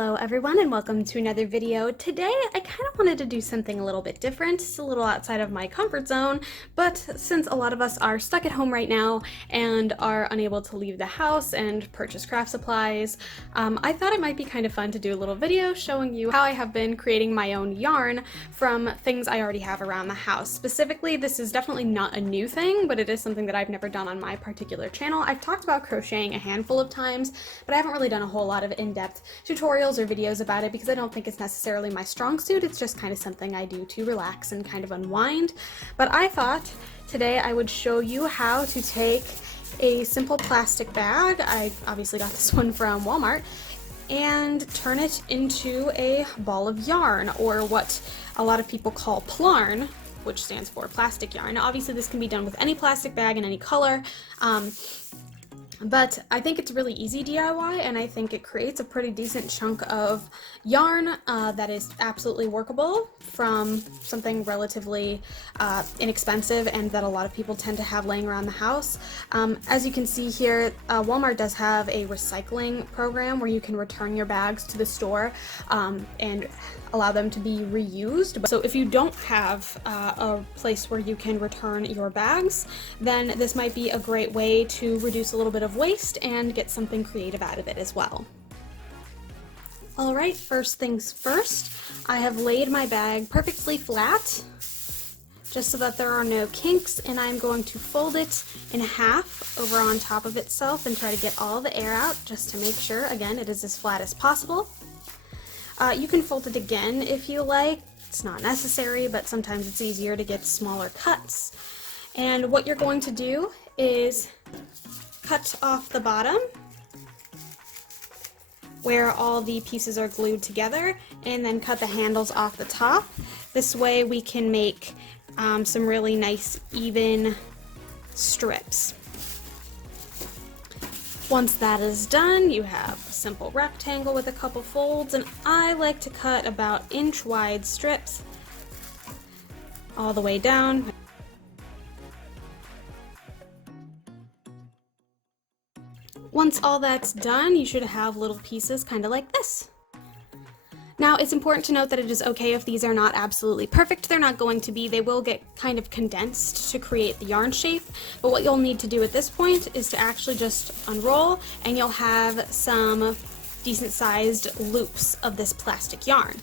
Hello everyone and welcome to another video. Today I kind of wanted to do something a little bit different. It's a little outside of my comfort zone, but since a lot of us are stuck at home right now and are unable to leave the house and purchase craft supplies, I thought it might be kind of fun to do a little video showing you how I have been creating my own yarn from things I already have around the house. Specifically, this is definitely not a new thing, but it is something that I've never done on my particular channel. I've talked about crocheting a handful of times, but I haven't really done a whole lot of in-depth tutorials or videos about it because I don't think it's necessarily my strong suit. It's just kind of something I do to relax and kind of unwind. But I thought today I would show you how to take a simple plastic bag. I obviously got this one from Walmart, and turn it into a ball of yarn, or what a lot of people call Plarn, which stands for plastic yarn. Now, obviously this can be done with any plastic bag in any color, but I think it's really easy DIY, and I think it creates a pretty decent chunk of yarn that is absolutely workable from something relatively inexpensive and that a lot of people tend to have laying around the house. As you can see here, Walmart does have a recycling program where you can return your bags to the store and allow them to be reused. So if you don't have a place where you can return your bags, then this might be a great way to reduce a little bit of waste and get something creative out of it as well. Alright, first things first, I have laid my bag perfectly flat, just so that there are no kinks, and I'm going to fold it in half over on top of itself and try to get all the air out, just to make sure, again, it is as flat as possible. You can fold it again if you like. It's not necessary, but sometimes it's easier to get smaller cuts. And what you're going to do is cut off the bottom where all the pieces are glued together, and then cut the handles off the top. This way we can make some really nice even strips. Once that is done, you have a simple rectangle with a couple folds, and I like to cut about inch wide strips all the way down. Once all that's done, you should have little pieces kind of like this. Now, it's important to note that it is okay if these are not absolutely perfect. They're not going to be. They will get kind of condensed to create the yarn shape, but what you'll need to do at this point is to actually just unroll, and you'll have some decent sized loops of this plastic yarn.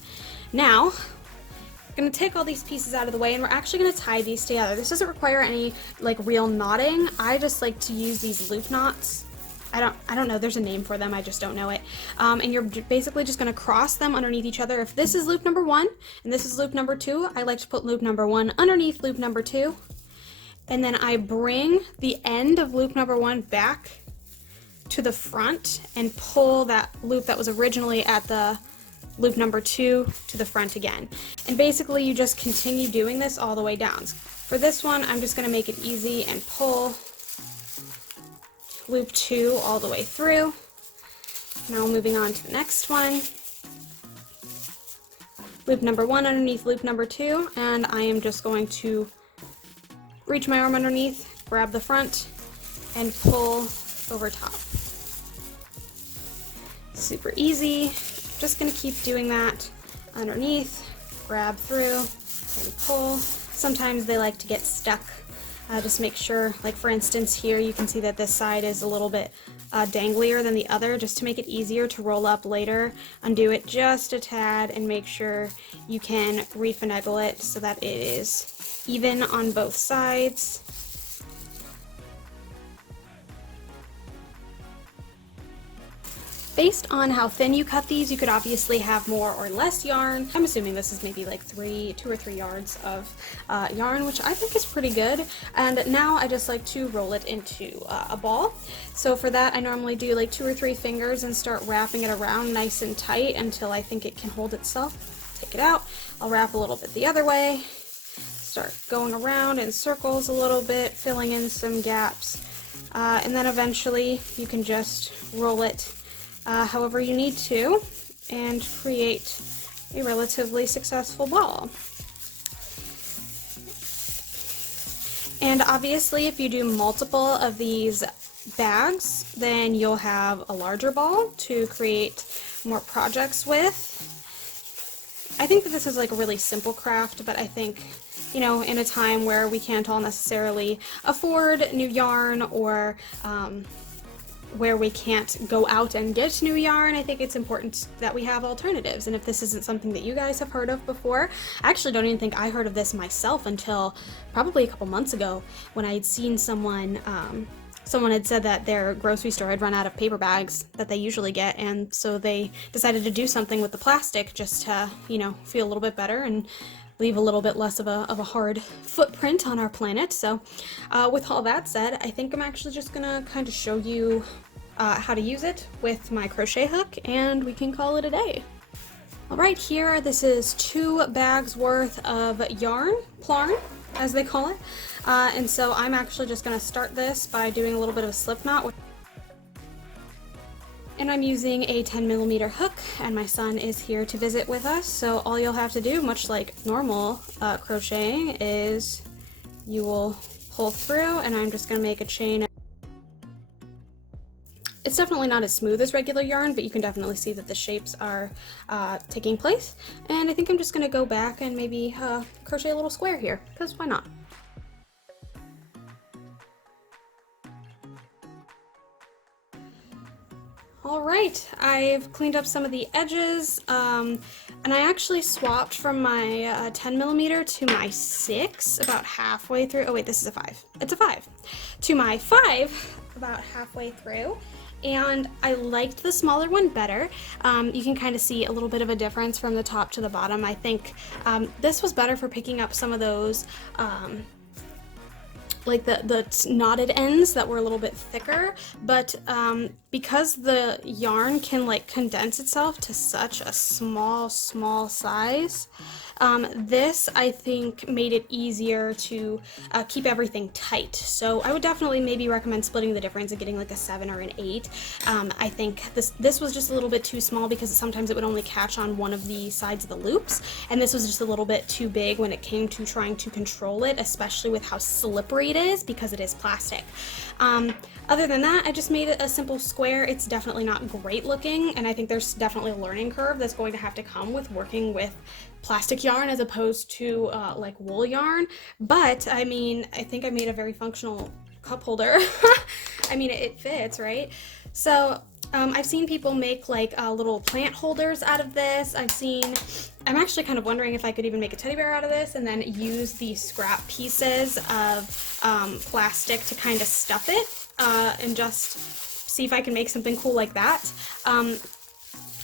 Now, I'm going to take all these pieces out of the way, and we're actually going to tie these together. This doesn't require any like real knotting. I just like to use these loop knots. I don't know, there's a name for them, I just don't know it. And you're basically just going to cross them underneath each other. If this is loop number 1 and this is loop number 2, I like to put loop number 1 underneath loop number 2, and then I bring the end of loop number 1 back to the front and pull that loop that was originally at the loop number 2 to the front again. And basically you just continue doing this all the way down. For this one, I'm just going to make it easy and pull loop 2 all the way through. Now moving on to the next one. Loop number 1 underneath loop number 2, and I am just going to reach my arm underneath, grab the front, and pull over top. Super easy. Just going to keep doing that underneath, grab through, and pull. Sometimes they like to get stuck. Just make sure, like for instance here, you can see that this side is a little bit danglier than the other, just to make it easier to roll up later. Undo it just a tad and make sure you can refinagle it so that it is even on both sides. Based on how thin you cut these, you could obviously have more or less yarn. I'm assuming this is maybe like 2 or 3 yards of yarn, which I think is pretty good. And now I just like to roll it into a ball. So for that, I normally do like 2 or 3 fingers and start wrapping it around nice and tight until I think it can hold itself. Take it out. I'll wrap a little bit the other way. Start going around in circles a little bit, filling in some gaps. And then eventually you can just roll it however you need to, and create a relatively successful ball. And obviously if you do multiple of these bags, then you'll have a larger ball to create more projects with. I think that this is like a really simple craft, but I think, you know, in a time where we can't all necessarily afford new yarn, or where we can't go out and get new yarn, I think it's important that we have alternatives. And if this isn't something that you guys have heard of before, I actually don't even think I heard of this myself until probably a couple months ago, when I had seen someone had said that their grocery store had run out of paper bags that they usually get, and so they decided to do something with the plastic just to, you know, feel a little bit better and leave a little bit less of a hard footprint on our planet. So with all that said, I think I'm actually just gonna kind of show you how to use it with my crochet hook, and we can call it a day. Alright, here, this is 2 bags worth of yarn, Plarn, as they call it. And so I'm actually just gonna start this by doing a little bit of a slip knot. And I'm using a 10mm hook, and my son is here to visit with us, so all you'll have to do, much like normal crocheting, is you will pull through, and I'm just going to make a chain. It's definitely not as smooth as regular yarn, but you can definitely see that the shapes are taking place, and I think I'm just going to go back and maybe crochet a little square here, because why not? Alright, I've cleaned up some of the edges, and I actually swapped from my 10mm to my 6 about halfway through. Oh wait, this is a 5. It's a 5. To my 5 about halfway through, and I liked the smaller one better. You can kind of see a little bit of a difference from the top to the bottom. I think this was better for picking up some of those like the knotted ends that were a little bit thicker, but because the yarn can like condense itself to such a small size, this I think made it easier to keep everything tight. So I would definitely maybe recommend splitting the difference and getting like a 7 or an 8. I think this was just a little bit too small because sometimes it would only catch on one of the sides of the loops, and this was just a little bit too big when it came to trying to control it, especially with how slippery it is because it is plastic. Other than that, I just made it a simple square. It's definitely not great looking, and I think there's definitely a learning curve that's going to have to come with working with plastic yarn as opposed to like wool yarn, but I mean, I think I made a very functional cup holder. I mean, it fits, right? So I've seen people make like little plant holders out of this. I'm actually kind of wondering if I could even make a teddy bear out of this and then use the scrap pieces of plastic to kind of stuff it and just see if I can make something cool like that.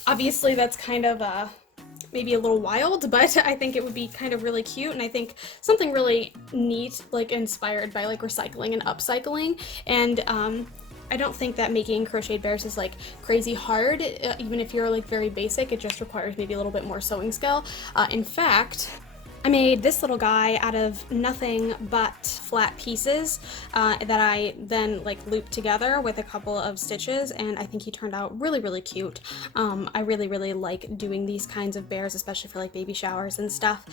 Obviously that's kind of maybe a little wild, but I think it would be kind of really cute, and I think something really neat, like inspired by like recycling and upcycling. And I don't think that making crocheted bears is like crazy hard, even if you're like very basic. It just requires maybe a little bit more sewing skill. In fact, I made this little guy out of nothing but flat pieces that I then like looped together with a couple of stitches, and I think he turned out really cute. I really like doing these kinds of bears, especially for like baby showers and stuff.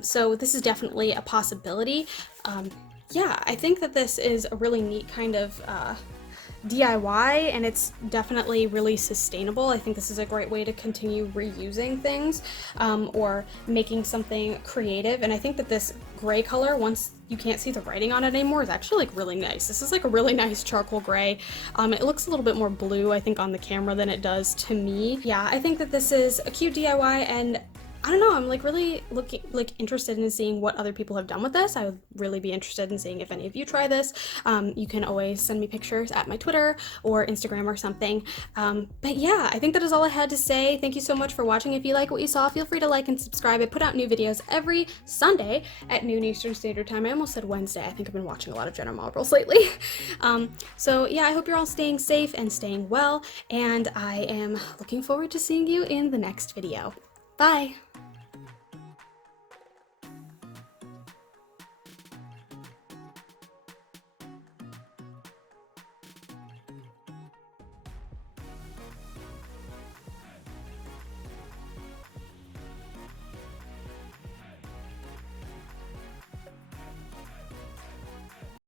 So this is definitely a possibility. Yeah, I think that this is a really neat kind of DIY, and it's definitely really sustainable. I think this is a great way to continue reusing things or making something creative, and I think that this gray color, once you can't see the writing on it anymore, is actually like really nice. This is like a really nice charcoal gray. It looks a little bit more blue, I think, on the camera than it does to me. Yeah, I think that this is a cute DIY, and I don't know, I'm like really interested in seeing what other people have done with this. I would really be interested in seeing if any of you try this. You can always send me pictures at my Twitter or Instagram or something. But yeah, I think that is all I had to say. Thank you so much for watching. If you like what you saw, feel free to like and subscribe. I put out new videos every Sunday at noon Eastern Standard Time. I almost said Wednesday. I think I've been watching a lot of Jenna Marbles lately. So yeah, I hope you're all staying safe and staying well, and I am looking forward to seeing you in the next video. Bye!